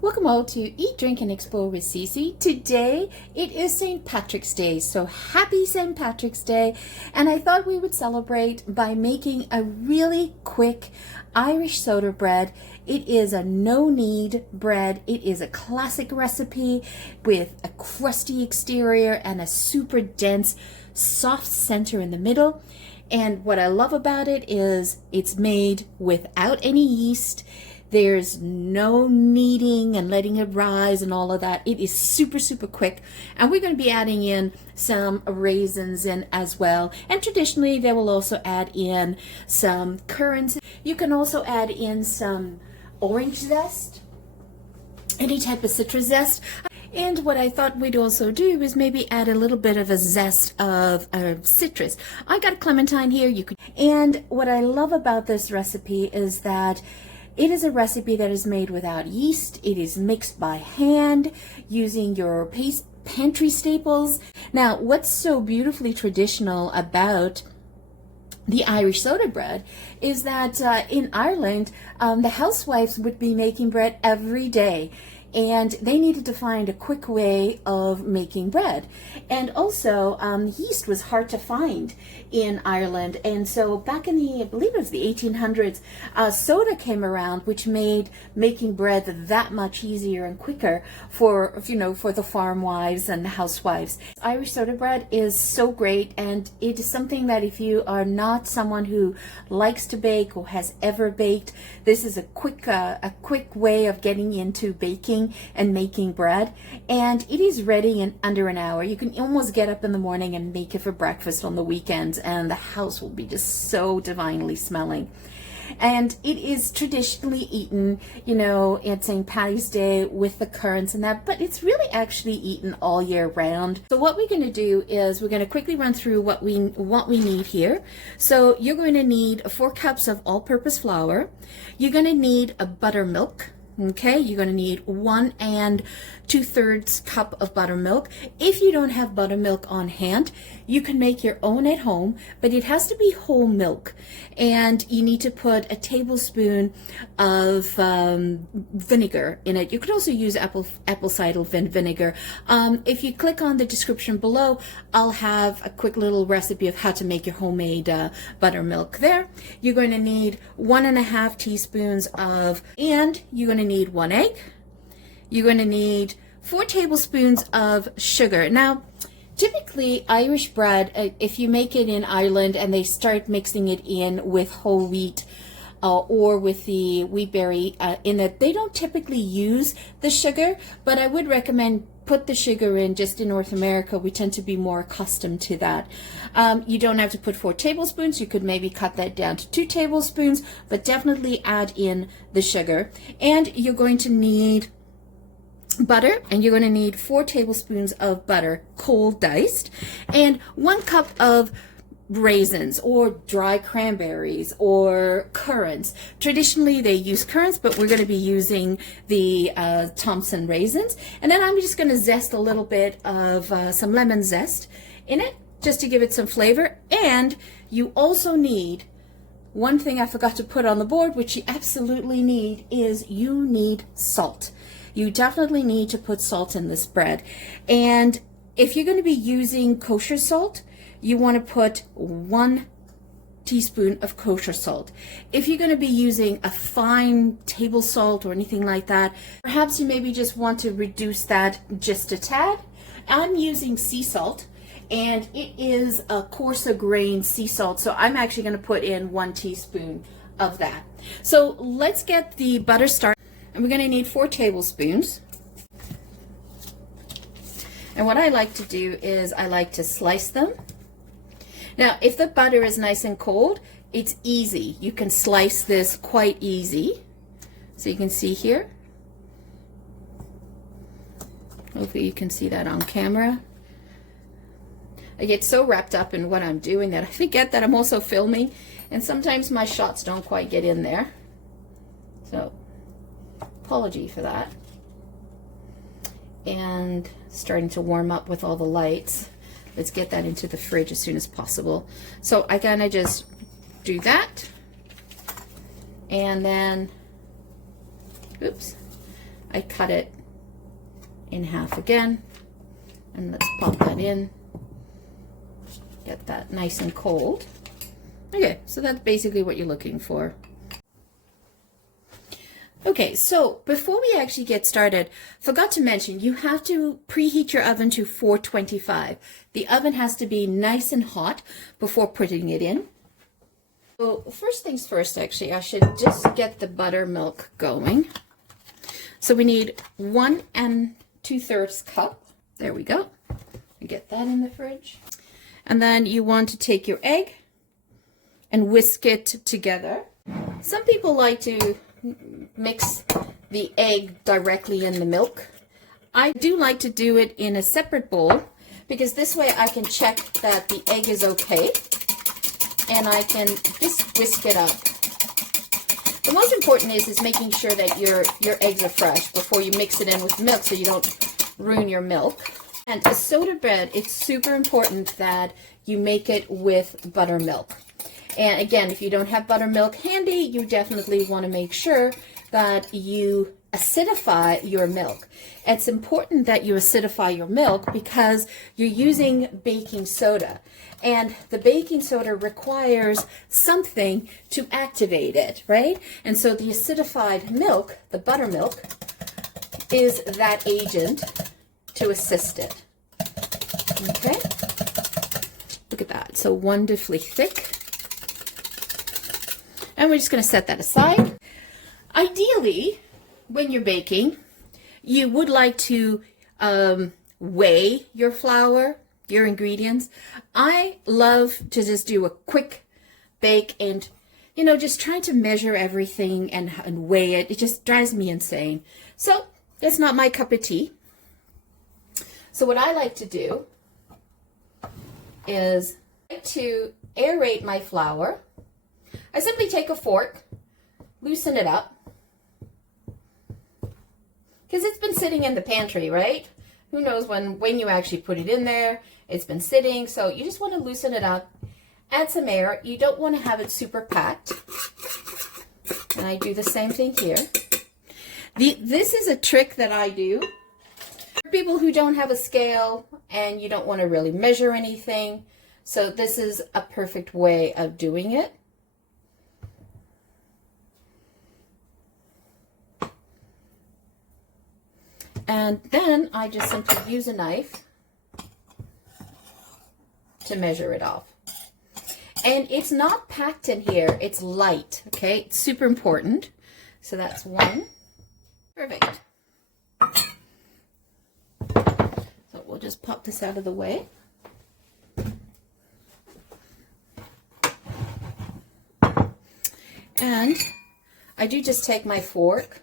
Welcome all to Eat, Drink, and Explore with Cece. Today it is St. Patrick's Day, so happy St. Patrick's Day. And I thought we would celebrate by making a really quick Irish soda bread. It is a no-knead bread. It is a classic recipe with a crusty exterior and a super dense, soft center in the middle. And what I love about it is it's made without any yeast. There's no kneading and letting it rise and all of that. It is super, super quick. And we're going to be adding in some raisins in as well. And traditionally, they will also add in some currants. You can also add in some orange zest, any type of citrus zest. And what I thought we'd also do is maybe add a little bit of a zest of citrus. I got a clementine here. And what I love about this recipe is that it is a recipe that is made without yeast. It is mixed by hand using your pantry staples. Now, what's so beautifully traditional about the Irish soda bread is that in Ireland, the housewives would be making bread every day. And they needed to find a quick way of making bread. And also, yeast was hard to find in Ireland. And so back in I believe it was the 1800s, soda came around, which made making bread that much easier and quicker for the farm wives and the housewives. Irish soda bread is so great, and it is something that if you are not someone who likes to bake or has ever baked, this is a quick way of getting into baking and making bread, and it is ready in under an hour. You can almost get up in the morning and make it for breakfast on the weekends, and the house will be just so divinely smelling. And it is traditionally eaten, at St. Patty's Day with the currants and that, but it's really actually eaten all year round. So what we're going to do is we're going to quickly run through what we need here. So you're going to need 4 cups of all-purpose flour. You're going to need a buttermilk. Okay, you're going to need 1 2/3 cup of buttermilk. If you don't have buttermilk on hand, you can make your own at home, but it has to be whole milk. And you need to put a tablespoon of vinegar in it. You could also use apple cider vinegar. If you click on the description below, I'll have a quick little recipe of how to make your homemade buttermilk there. You're going to need 1.5 teaspoons and you're going to need 1 egg. You're going to need 4 tablespoons of sugar. Now, typically Irish bread, if you make it in Ireland and they start mixing it in with whole wheat or with the wheat berry in it, they don't typically use the sugar, but I would recommend put the sugar in. Just in North America, we tend to be more accustomed to that. You don't have to put 4 tablespoons. You could maybe cut that down to 2 tablespoons, but definitely add in the sugar. And you're going to need butter, and you're going to need 4 tablespoons of butter, cold diced, and 1 cup of raisins or dry cranberries or currants. Traditionally they use currants, but we're going to be using the Thompson raisins. And then I'm just going to zest a little bit of some lemon zest in it just to give it some flavor. And you also need one thing I forgot to put on the board, which you absolutely need, is you need salt. You definitely need to put salt in this bread. And if you're going to be using kosher salt, you want to put 1 teaspoon of kosher salt. If you're going to be using a fine table salt or anything like that, perhaps you maybe just want to reduce that just a tad. I'm using sea salt, and it is a coarser grain sea salt, so I'm actually going to put in 1 teaspoon of that. So let's get the butter started. And we're going to need 4 tablespoons. And what I like to do is I like to slice them. Now, if the butter is nice and cold, it's easy. You can slice this quite easy. So you can see here. Hopefully you can see that on camera. I get so wrapped up in what I'm doing that I forget that I'm also filming. And sometimes my shots don't quite get in there. So, apology for that. And starting to warm up with all the lights. Let's get that into the fridge as soon as possible. So I kind of just do that. And then, oops, I cut it in half again, and let's pop that in. Get that nice and cold. Okay, so that's basically what you're looking for. Okay, so before we actually get started, forgot to mention, you have to preheat your oven to 425. The oven has to be nice and hot before putting it in. So first things first, actually, I should just get the buttermilk going. So we need 1 2/3 cup. There we go. Get that in the fridge. And then you want to take your egg and whisk it together. Some people like to mix the egg directly in the milk. I do like to do it in a separate bowl because this way I can check that the egg is okay and I can just whisk it up. The most important is making sure that your eggs are fresh before you mix it in with milk so you don't ruin your milk. And a soda bread, it's super important that you make it with buttermilk. And again, if you don't have buttermilk handy, you definitely want to make sure that you acidify your milk. It's important that you acidify your milk because you're using baking soda. And the baking soda requires something to activate it, right? And so the acidified milk, the buttermilk, is that agent to assist it. Okay? Look at that. So wonderfully thick. And we're just going to set that aside. Ideally, when you're baking, you would like to weigh your flour, your ingredients. I love to just do a quick bake and, you know, just trying to measure everything and weigh it. It just drives me insane. So that's not my cup of tea. So what I like to do is to aerate my flour. I simply take a fork, loosen it up, because it's been sitting in the pantry, right? Who knows when you actually put it in there, it's been sitting, so you just want to loosen it up, add some air. You don't want to have it super packed, and I do the same thing here. This is a trick that I do. For people who don't have a scale and you don't want to really measure anything, so this is a perfect way of doing it. And then I just simply use a knife to measure it off. And it's not packed in here, it's light, okay? It's super important. So that's 1. Perfect. So we'll just pop this out of the way. And I do just take my fork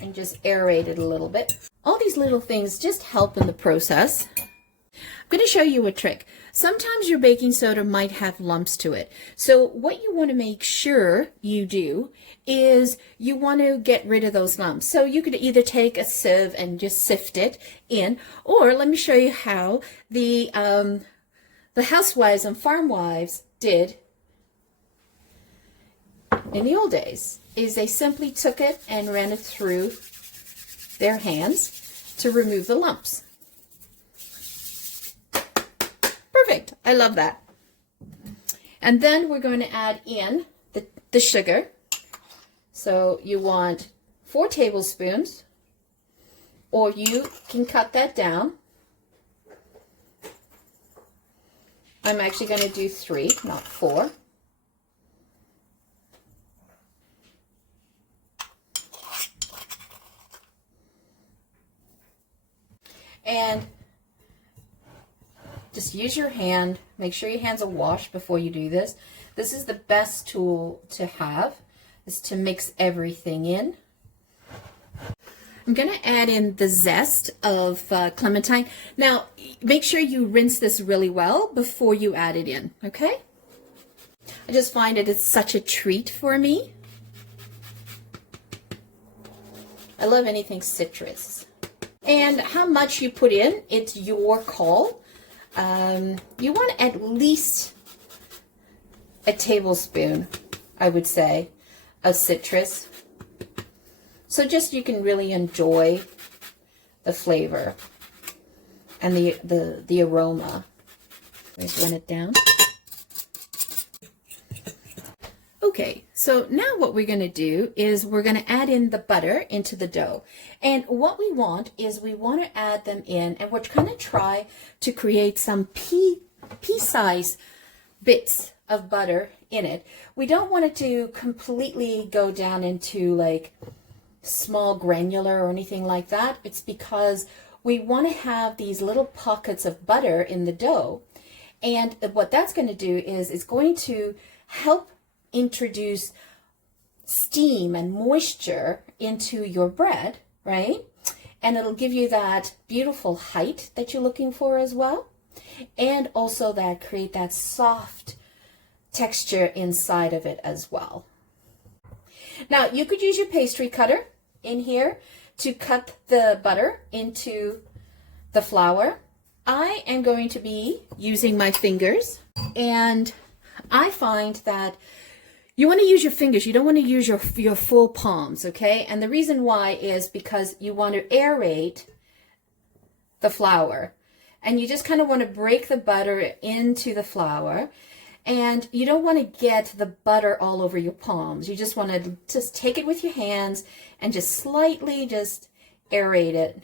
and just aerate it a little bit. All these little things just help in the process. I'm going to show you a trick. Sometimes your baking soda might have lumps to it. So what you want to make sure you do is you want to get rid of those lumps. So you could either take a sieve and just sift it in, or let me show you how the housewives and farm wives did in the old days. Is they simply took it and ran it through their hands to remove the lumps. Perfect. I love that. And then we're going to add in the sugar. So you want 4 tablespoons, or you can cut that down. I'm actually going to do 3, not 4. And just use your hand. Make sure your hands are washed before you do this. This is the best tool to have, is to mix everything in. I'm going to add in the zest of clementine. Now, make sure you rinse this really well before you add it in, okay? I just find it's such a treat for me. I love anything citrus. And how much you put in, it's your call. You want at least a tablespoon, I would say, of citrus. So just you can really enjoy the flavor and the aroma. Let's run it down. Okay, so now what we're going to do is we're going to add in the butter into the dough. And what we want is we want to add them in, and we're going to try to create some pea-sized bits of butter in it. We don't want it to completely go down into like small granular or anything like that. It's because we want to have these little pockets of butter in the dough. And what that's going to do is it's going to help introduce steam and moisture into your bread, right? And it'll give you that beautiful height that you're looking for as well. And also that create that soft texture inside of it as well. Now you could use your pastry cutter in here to cut the butter into the flour. I am going to be using my fingers, and I find that you want to use your fingers. You don't want to use your full palms, okay? And the reason why is because you want to aerate the flour. And you just kind of want to break the butter into the flour. And you don't want to get the butter all over your palms. You just want to just take it with your hands and just slightly just aerate it.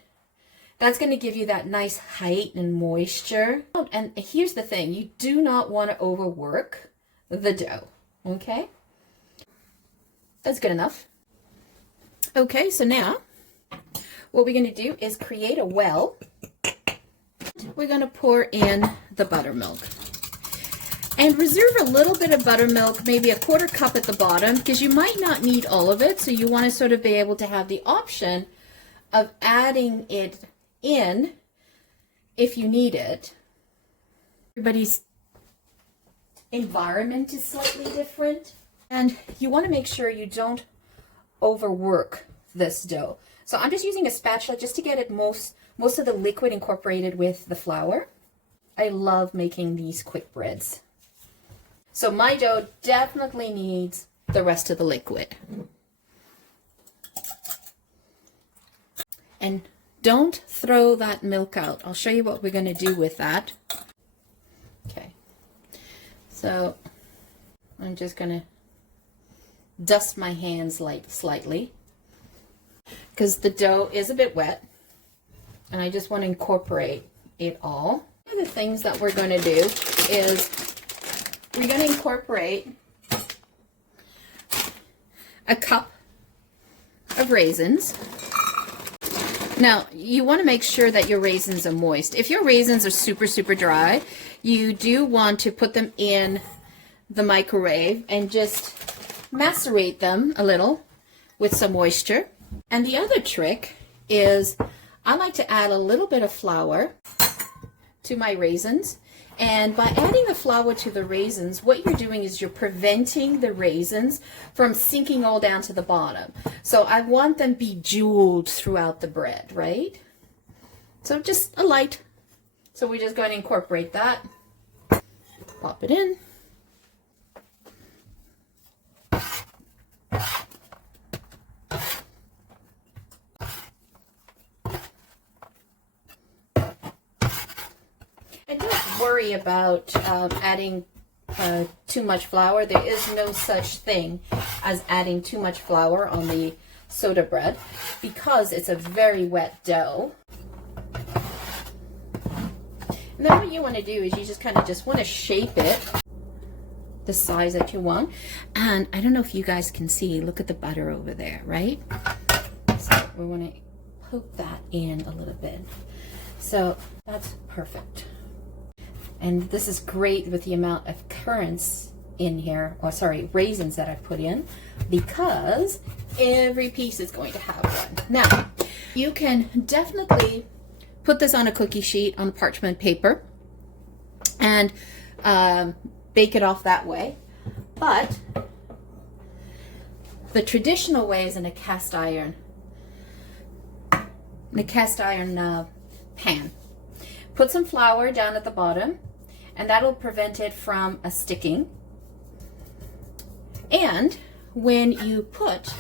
That's going to give you that nice height and moisture. And here's the thing. You do not want to overwork the dough, okay? That's good enough. Okay, so now what we're going to do is create a well. We're going to pour in the buttermilk. And reserve a little bit of buttermilk, maybe a 1/4 cup at the bottom, because you might not need all of it. So you want to sort of be able to have the option of adding it in if you need it. Everybody's environment is slightly different. And you want to make sure you don't overwork this dough. So I'm just using a spatula just to get it most of the liquid incorporated with the flour. I love making these quick breads. So my dough definitely needs the rest of the liquid. And don't throw that milk out. I'll show you what we're going to do with that. Okay. So I'm just going to dust my hands slightly because the dough is a bit wet and I just want to incorporate it all. One of the things that we're going to do is we're going to incorporate a cup of raisins. Now, you want to make sure that your raisins are moist. If your raisins are super dry, you do want to put them in the microwave and just macerate them a little with some moisture. And the other trick is I like to add a little bit of flour to my raisins. And by adding the flour to the raisins, what you're doing is you're preventing the raisins from sinking all down to the bottom. So I want them bejeweled throughout the bread, right? So just a light. So we're just going to incorporate that. Pop it in. And don't worry about adding too much flour. There is no such thing as adding too much flour on the soda bread because it's a very wet dough. And then what you want to do is you just kind of just want to shape it the size that you want. And I don't know if you guys can see, look at the butter over there, right? So we want to poke that in a little bit. So that's perfect. And this is great with the amount of currants in here, or sorry, raisins that I've put in, because every piece is going to have one. Now, you can definitely put this on a cookie sheet on parchment paper and bake it off that way. But the traditional way is in a cast iron pan. Put some flour down at the bottom, and that'll prevent it from sticking. And when you put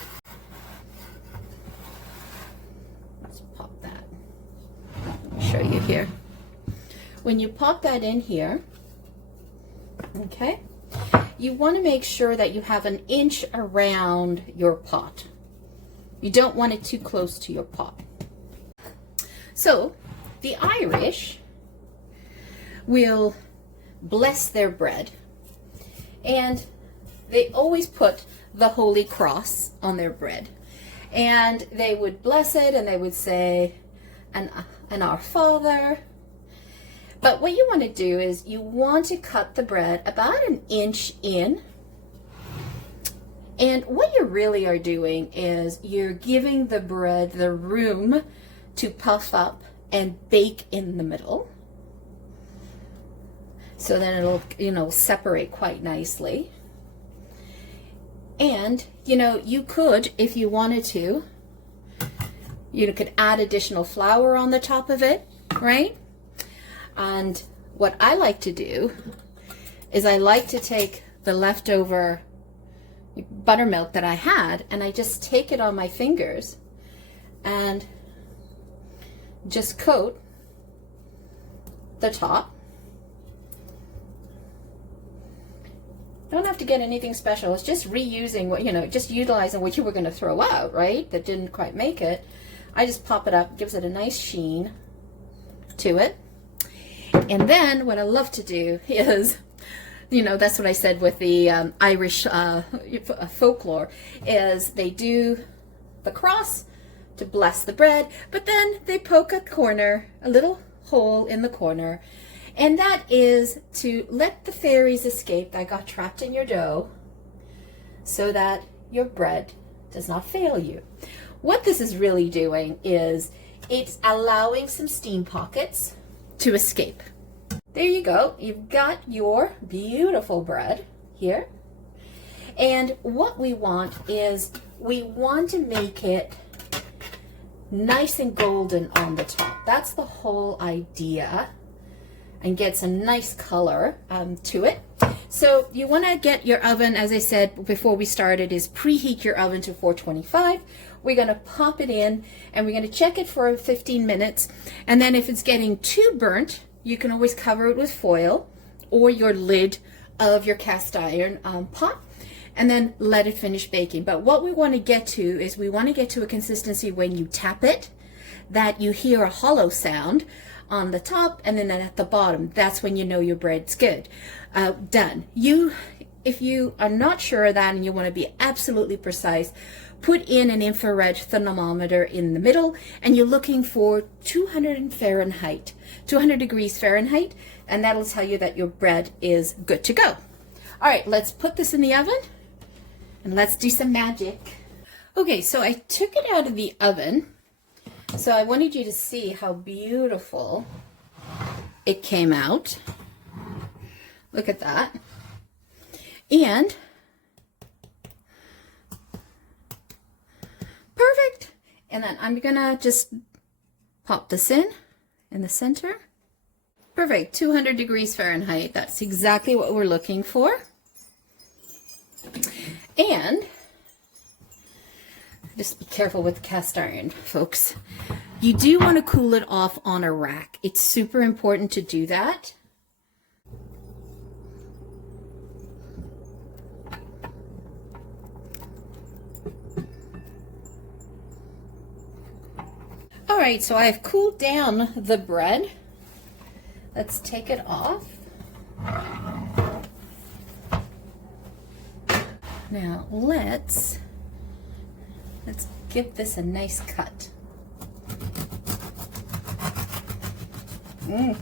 here. When you pop that in here, okay, you want to make sure that you have an inch around your pot. You don't want it too close to your pot. So the Irish will bless their bread, and they always put the Holy Cross on their bread, and they would bless it and they would say an Our Father. But what you want to do is you want to cut the bread about an inch in, and what you really are doing is you're giving the bread the room to puff up and bake in the middle, so then it'll, you know, separate quite nicely. And, you know, you could, if you wanted to, you could add additional flour on the top of it, right? And what I like to do is I like to take the leftover buttermilk that I had, and I just take it on my fingers and just coat the top. Don't have to get anything special. It's just reusing what, you know, just utilizing what you were going to throw out, right? That didn't quite make it. I just pop it up, gives it a nice sheen to it. And then what I love to do is, you know, that's what I said with the Irish folklore, is they do the cross to bless the bread, but then they poke a corner, a little hole in the corner, and that is to let the fairies escape that got trapped in your dough so that your bread does not fail you. What this is really doing is it's allowing some steam pockets to escape. There you go. You've got your beautiful bread here. And what we want is we want to make it nice and golden on the top. That's the whole idea, and get some nice color to it. So you want to get your oven, as I said before we started, is preheat your oven to 425. We're going to pop it in and we're going to check it for 15 minutes. And then if it's getting too burnt, you can always cover it with foil or your lid of your cast iron pot, and then let it finish baking. But what we want to get to is we want to get to a consistency when you tap it, that you hear a hollow sound on the top, and then at the bottom. That's when you know your bread's good. Done. If you are not sure of that and you want to be absolutely precise, put in an infrared thermometer in the middle, and you're looking for 200 degrees Fahrenheit, and that'll tell you that your bread is good to go. All right, let's put this in the oven and let's do some magic. Okay, so I took it out of the oven. So I wanted you to see how beautiful it came out. Look at that. And perfect. And then I'm gonna just pop this in the center. Perfect, 200 degrees Fahrenheit. That's exactly what we're looking for. And just be careful with the cast iron, folks. You do want to cool it off on a rack. It's super important to do that. All right, so I've cooled down the bread. Let's take it off. Now let's give this a nice cut. Oh,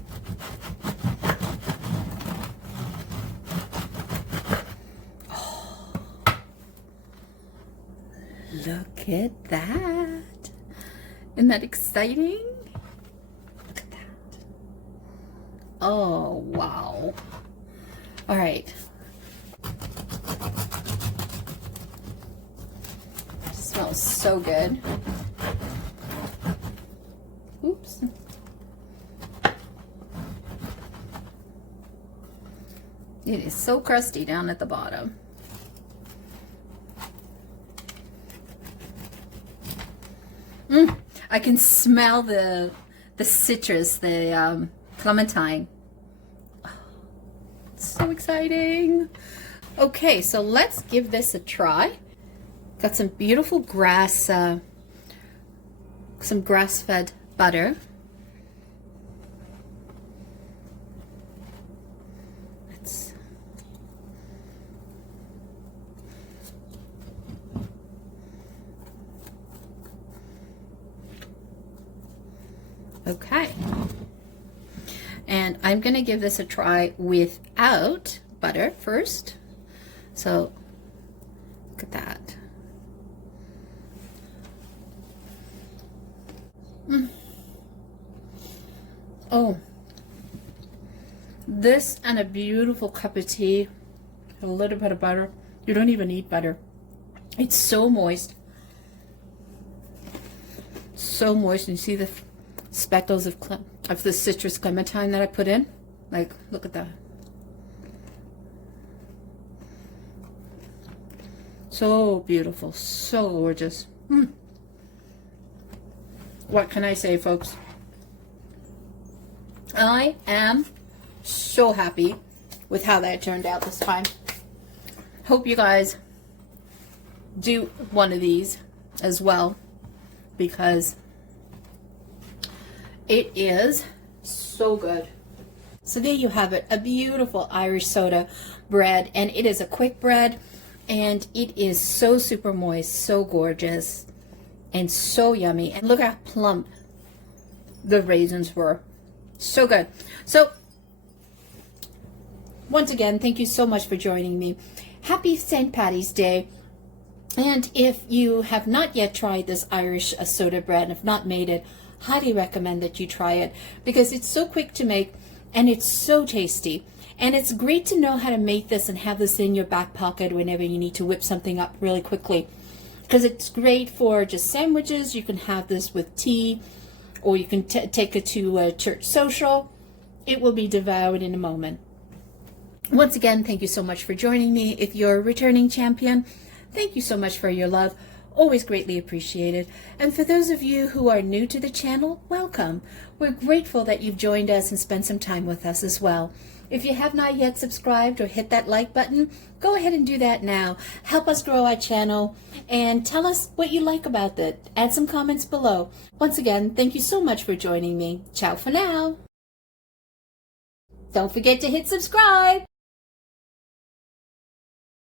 look at that. Isn't that exciting? Look at that. Oh, wow. All right. Smells so good. Oops. It is so crusty down at the bottom. I can smell the the citrus, the clementine. So exciting. Okay, so let's give this a try. Got some beautiful some grass-fed butter. Okay, and I'm gonna give this a try without butter first. So look at that. Oh, this and a beautiful cup of tea, a little bit of butter. You don't even need butter. It's so moist. So moist, and you see the speckles of the citrus clementine that I put in. Like, look at that. So beautiful, so gorgeous. What can I say, folks? I am so happy with how that turned out this time. Hope you guys do one of these as well, because it is so good. So there you have it, a beautiful Irish soda bread, and it is a quick bread, and it is so super moist, so gorgeous, and so yummy. And look how plump the raisins were. So good. So once again, thank you so much for joining me. Happy St. Paddy's Day. And if you have not yet tried this Irish soda bread and have not made it, highly recommend that you try it, because it's so quick to make and it's so tasty. And it's great to know how to make this and have this in your back pocket whenever you need to whip something up really quickly, because it's great for just sandwiches. You can have this with tea, or you can take it to a church social. It will be devoured in a moment. Once again, thank you so much for joining me. If you're a returning champion, thank you so much for your love. Always greatly appreciated. And for those of you who are new to the channel, welcome. We're grateful that you've joined us and spent some time with us as well. If you have not yet subscribed or hit that like button, go ahead and do that now. Help us grow our channel and tell us what you like about it. Add some comments below. Once again, thank you so much for joining me. Ciao for now. Don't forget to hit subscribe.